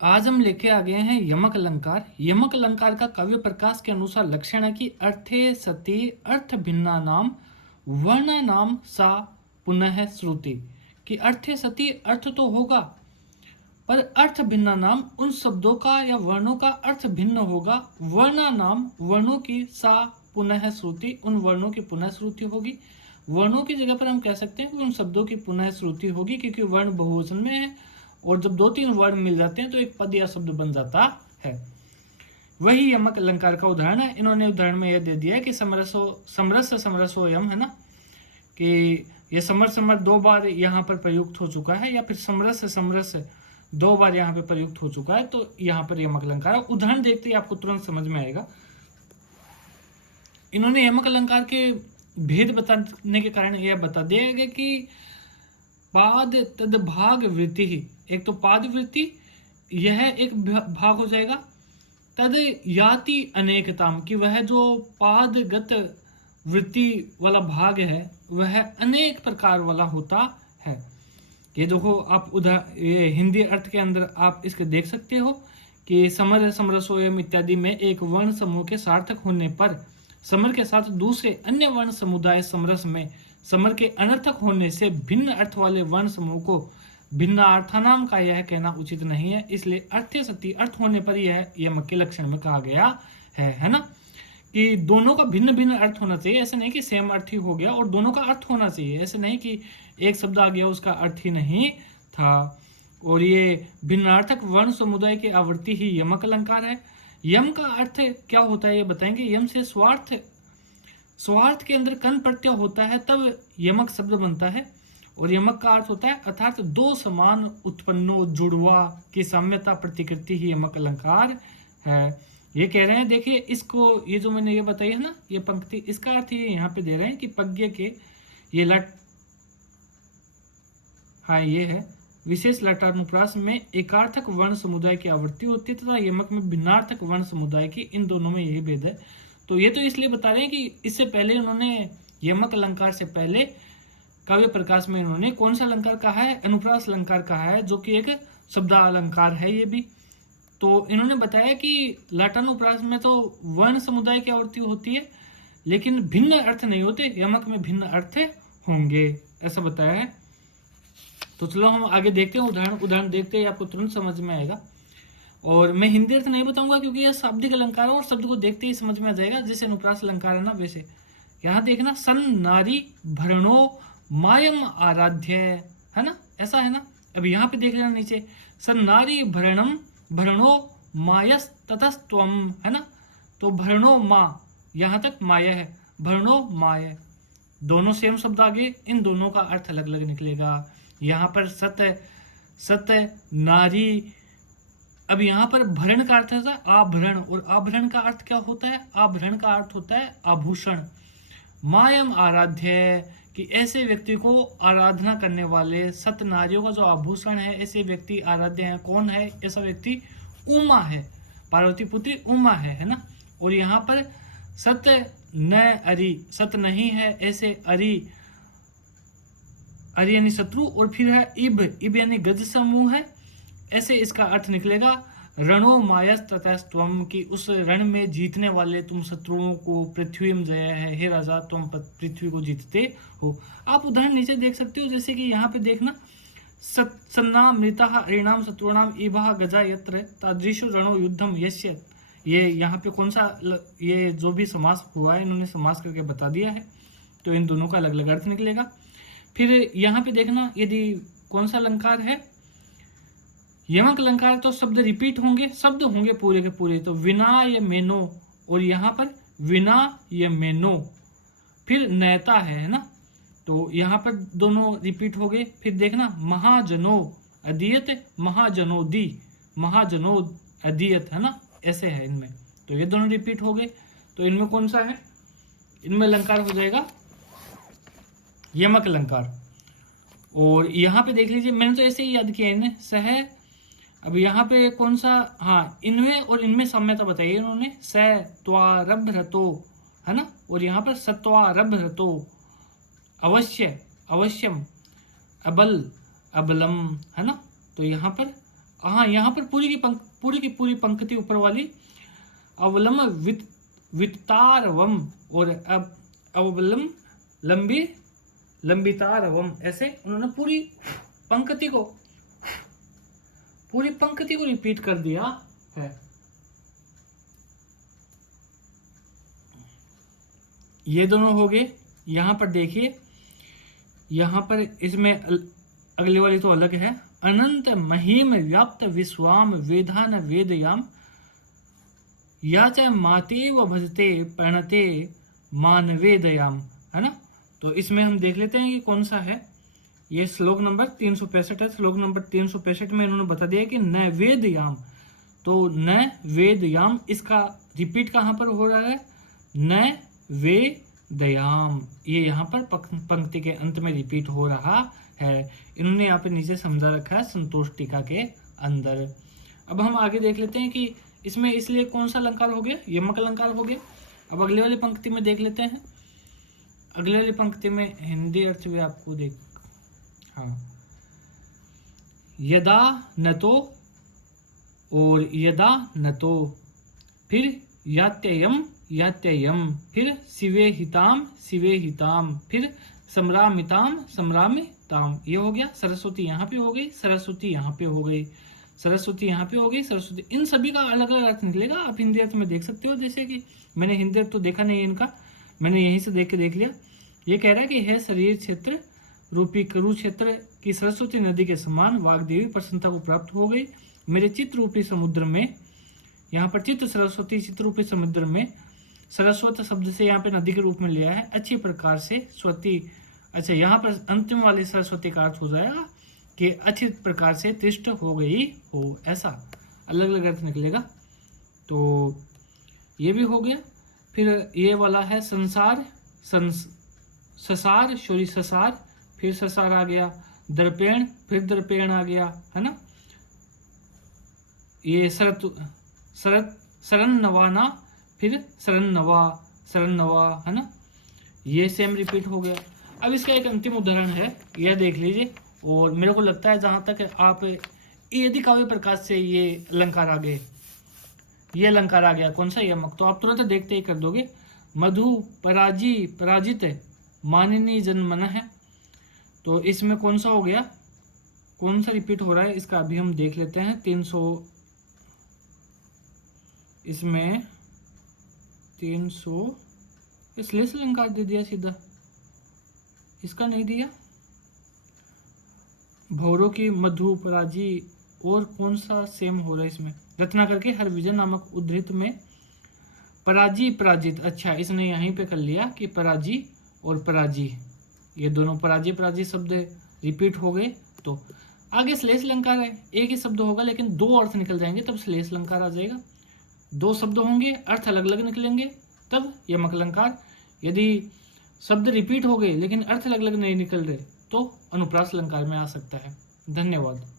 आज हम लेके आ गए हैं यमक अलंकार। यमक अलंकार का काव्य प्रकाश के अनुसार लक्षण है कि अर्थे सति अर्थ भिन्ना नाम वर्ण नाम सा पुनः श्रुति। कि अर्थे सति अर्थ तो होगा, पर अर्थ भिन्ना नाम उन शब्दों का या वर्णों का अर्थ भिन्न होगा। वर्णा नाम वर्णों की सा पुनः श्रुति, उन वर्णों की पुनः श्रुति होगी। वर्णों की जगह पर हम कह सकते हैं कि उन शब्दों की पुनः श्रुति होगी, क्योंकि वर्ण बहुवचन में है और जब दो तीन वर्ण मिल जाते हैं तो एक पद या शब्द बन जाता है। वही यमक अलंकार का उदाहरण है। इन्होंने उदाहरण में यह दे दिया है कि समरस समरसो यम, है ना, कि ये समर समर दो बार यहाँ पर प्रयुक्त हो चुका है, या फिर समरस समरस दो बार यहाँ पे प्रयुक्त हो चुका है, तो यहाँ पर यमक अलंकार है। उदाहरण देखते ही आपको तुरंत समझ में आएगा। इन्होंने यमक अलंकार के भेद बताने के कारण यह बता दिया गया कि पाद तद भाग वृत्ति ही, एक तो पाद वृत्ति यह एक भाग हो जाएगा। तद याति अनेकताम, कि वह जो पादगत वृत्ति वाला भाग है वह अनेक प्रकार वाला होता है। ये देखो आप ये हिंदी अर्थ के अंदर आप इसके देख सकते हो कि समर समरसोयम इत्यादि में एक वर्ण समूह के सार्थक होने पर समर के साथ दूसरे अन्य वर्ण समुदाय समरस में समर के अनर्थक होने से भिन्न अर्थ वाले वर्ण समूह को भिन्नार्थानाम का यह कहना उचित नहीं है। इसलिए अर्थे सति अर्थ होने पर यह यमक के लक्षण में कहा गया है ना, कि दोनों का भिन्न भिन्न अर्थ होना चाहिए। ऐसे नहीं कि सेम अर्थ ही हो गया और दोनों का अर्थ होना चाहिए। ऐसे नहीं कि एक शब्द आ गया उसका अर्थ ही नहीं था। और ये भिन्नार्थक वर्ण समुदाय की आवृत्ति ही यमक अलंकार है। यम का अर्थ क्या होता है ये बताएंगे। यम से स्वार्थ के अंदर कन प्रत्यय होता है तब यमक शब्द बनता है। और यमक का अर्थ होता है अर्थात दो समान उत्पन्नो जुड़वा की साम्यता प्रतिकृति ही यमक अलंकार है। ये कह रहे हैं, देखिए इसको, ये जो मैंने ये बताई है ना, ये पंक्ति, इसका अर्थ ये यहाँ पे दे रहे हैं कि पज्ञ के ये हाँ ये है विशेष लटानुप्रास में एकार्थक वर्ण समुदाय की आवृत्ति होती है तथा यमक में भिन्नार्थक वर्ण समुदाय की। इन दोनों में यही भेद है। तो ये तो इसलिए बता रहे हैं कि इससे पहले उन्होंने यमक अलंकार से पहले काव्य प्रकाश में इन्होंने कौन सा अलंकार कहा है, अनुप्रास अलंकार कहा है, जो कि एक शब्दालंकार है ये भी। तो इन्होंने बताया कि लाटानुप्रास में तो वर्ण समुदाय की आवृत्ति होती है लेकिन भिन्न अर्थ नहीं होते, यमक में भिन्न अर्थ होंगे, ऐसा बताया है। तो चलो हम आगे देखते हैं, उदाहरण देखते हैं, आपको तुरंत समझ में आएगा। और मैं हिंदी अर्थ नहीं बताऊंगा क्योंकि यह शाब्दिक अलंकार है और शब्द को देखते ही समझ में आ जाएगा, जैसे अनुप्रास अलंकार है ना वैसे। यहाँ देखना, सन नारी भरणो मायम आराध्य, है ना, ऐसा है ना। अब यहाँ पे देख लेना नीचे, सन नारी भरणो मायस ततस्त्वम, है ना। तो भरणो माँ, यहाँ तक माया है, भरणो माय, दोनों सेम शब्द आगे, इन दोनों का अर्थ अलग अलग निकलेगा। यहाँ पर सत्य नारी, अब यहाँ पर भरण का अर्थ है आभरण, और आभरण का अर्थ क्या होता है, आभरण का अर्थ होता है आभूषण। मायम आराध्य, कि ऐसे व्यक्ति को आराधना करने वाले, सत नारियों का जो आभूषण है, ऐसे व्यक्ति आराध्य हैं। कौन है ऐसा व्यक्ति, उमा है, पार्वती पुत्री उमा है ना। और यहाँ पर सत्य न अरि, सत नहीं है ऐसे अरि, अरि यानी शत्रु, और फिर है इब यानी गज समूह है, ऐसे इसका अर्थ निकलेगा। रणो मायस ततस्त्वम, की उस रण में जीतने वाले तुम शत्रुओं को, पृथ्वी में जय है, हे राजा तुम पृथ्वी को जीतते हो। आप उदाहरण नीचे देख सकते हो, जैसे कि यहाँ पे देखना, सन्ना मृता अरिणाम शत्रुणाम इभा गजा यत्र तादृशो रणो युद्धम यस्य। ये यहाँ पे कौन सा, ये जो भी समास हुआ है इन्होंने समास करके बता दिया है, तो इन दोनों का अलग अलग अर्थ निकलेगा। फिर यहाँ पे देखना, यदि कौन सा अलंकार है, यमक अलंकार, तो शब्द रिपीट होंगे, शब्द होंगे पूरे के पूरे। तो विना या मेनो, और यहाँ पर विना या मेनो, फिर नयता है ना, तो यहाँ पर दोनों रिपीट हो गए। फिर देखना, महाजनो अदीयत महाजनोदी, महाजनो अदीयत, है ना, ऐसे है इनमें, तो ये दोनों रिपीट हो गए। तो इनमें कौन सा है, इनमें अलंकार हो जाएगा यमक अलंकार। और यहाँ पे देख लीजिए, मैंने तो ऐसे ही याद किया इन्हें सह। अब यहाँ पे कौन सा, हाँ, इनमें और इनमें साम्यता बताइए इन्होंने, स त्वारभ रतो, है ना, और यहाँ पर सत्वारभ रतो, अवश्य अवश्यम, अबल अबलम, है ना। तो यहाँ पर हाँ, यहाँ पर पूरी की पूरी पंक्ति ऊपर वाली अवलम वित्तारवम और अवलम लंबी लंबितारवम, ऐसे उन्होंने पूरी पंक्ति को रिपीट कर दिया है। ये दोनों हो गए। यहाँ पर देखिए, यहाँ पर इसमें अगली वाली तो अलग है। अनंत महिम व्याप्त विश्वाम वेदान वेदयाम या च मातेव भजते प्रणते मानवे दयाम, है ना। तो इसमें हम देख लेते हैं कि कौन सा है। ये श्लोक नंबर 365 है। श्लोक नंबर 365 में इन्होंने बता दिया कि न वेदयाम, तो न वेदयाम इसका रिपीट कहाँ पर हो रहा है, न वेदयाम, ये यहाँ पर पंक्ति के अंत में रिपीट हो रहा है। इन्होंने यहाँ पे नीचे समझा रखा है संतोष टीका के अंदर। अब हम आगे देख लेते हैं कि इसमें इसलिए कौन सा अलंकार हो गया, यमक अलंकार हो गया। अब अगले वाली पंक्ति में देख लेते हैं। अगले वाली पंक्ति में हिंदी अर्थ भी आपको देख, हाँ, यदा न तो और यदा न तो, फिर यात्ययम यात्ययम, फिर शिवे हिताम, फिर सम्रामिताम सम्रामिताम, ये हो गया। सरस्वती यहाँ पे हो गई, सरस्वती यहाँ पे हो गई, सरस्वती यहाँ पे हो गई, सरस्वती। इन सभी का अलग अलग अर्थ निकलेगा। आप हिंदी अर्थ में देख सकते हो, जैसे कि मैंने हिंदी अर्थ तो देखा नहीं है इनका, मैंने यहीं से देख लिया। ये कह रहा है कि है शरीर क्षेत्र रूपी कुरुक्षेत्र की सरस्वती नदी के समान वाग्देवी प्रसन्नता को प्राप्त हो गई। मेरे चित्त रूपी समुद्र में, यहाँ पर चित्त सरस्वती चित्त रूपी समुद्र में, सरस्वत शब्द से यहाँ पे नदी के रूप में लिया है, अच्छी प्रकार से स्वती। अच्छा, यहाँ पर अंतिम वाली सरस्वती का अर्थ हो जाएगा कि अच्छी प्रकार से तिष्ठ हो गई हो, ऐसा अलग अलग अर्थ निकलेगा। तो ये भी हो गया। फिर ये वाला है संसार, ससार, शोरी ससार, फिर ससार आ गया, दर्पेण, फिर दर्पेण आ गया, है ना। ये शरण नवाना, फिर शरण नवा, है ना। ये सेम रिपीट हो गया। अब इसका एक अंतिम उदाहरण है, यह देख लीजिए। और मेरे को लगता है जहाँ तक आप यदि काव्य प्रकाश से ये अलंकार आ गए, ये अलंकार आ गया कौन सा, यमक, तो आप तुरंत देखते ही कर दोगे। मधु पराजित मानिनी जन्मन है, तो इसमें कौन सा हो गया, कौन सा रिपीट हो रहा है, इसका अभी हम देख लेते हैं। 300, इसमें 300 इसलिए से अलंकार दे दिया सीधा, इसका नहीं दिया। भौरों की मधु पराजी, और कौन सा सेम हो रहा है इसमें, रत्नाकर के हरविजन नामक उद्धृत में पराजी पराजित। अच्छा, इसने यहीं पे कर लिया कि पराजी और पराजी, ये दोनों पराजी शब्द रिपीट हो गए। तो आगे श्लेष अलंकार है, एक ही शब्द होगा लेकिन दो अर्थ निकल जाएंगे, तब श्लेष अलंकार आ जाएगा। दो शब्द होंगे, अर्थ अलग अलग निकलेंगे, तब यमक अलंकार। यदि शब्द रिपीट हो गए लेकिन अर्थ अलग अलग नहीं निकल रहे, तो अनुप्रास अलंकार में आ सकता है। धन्यवाद।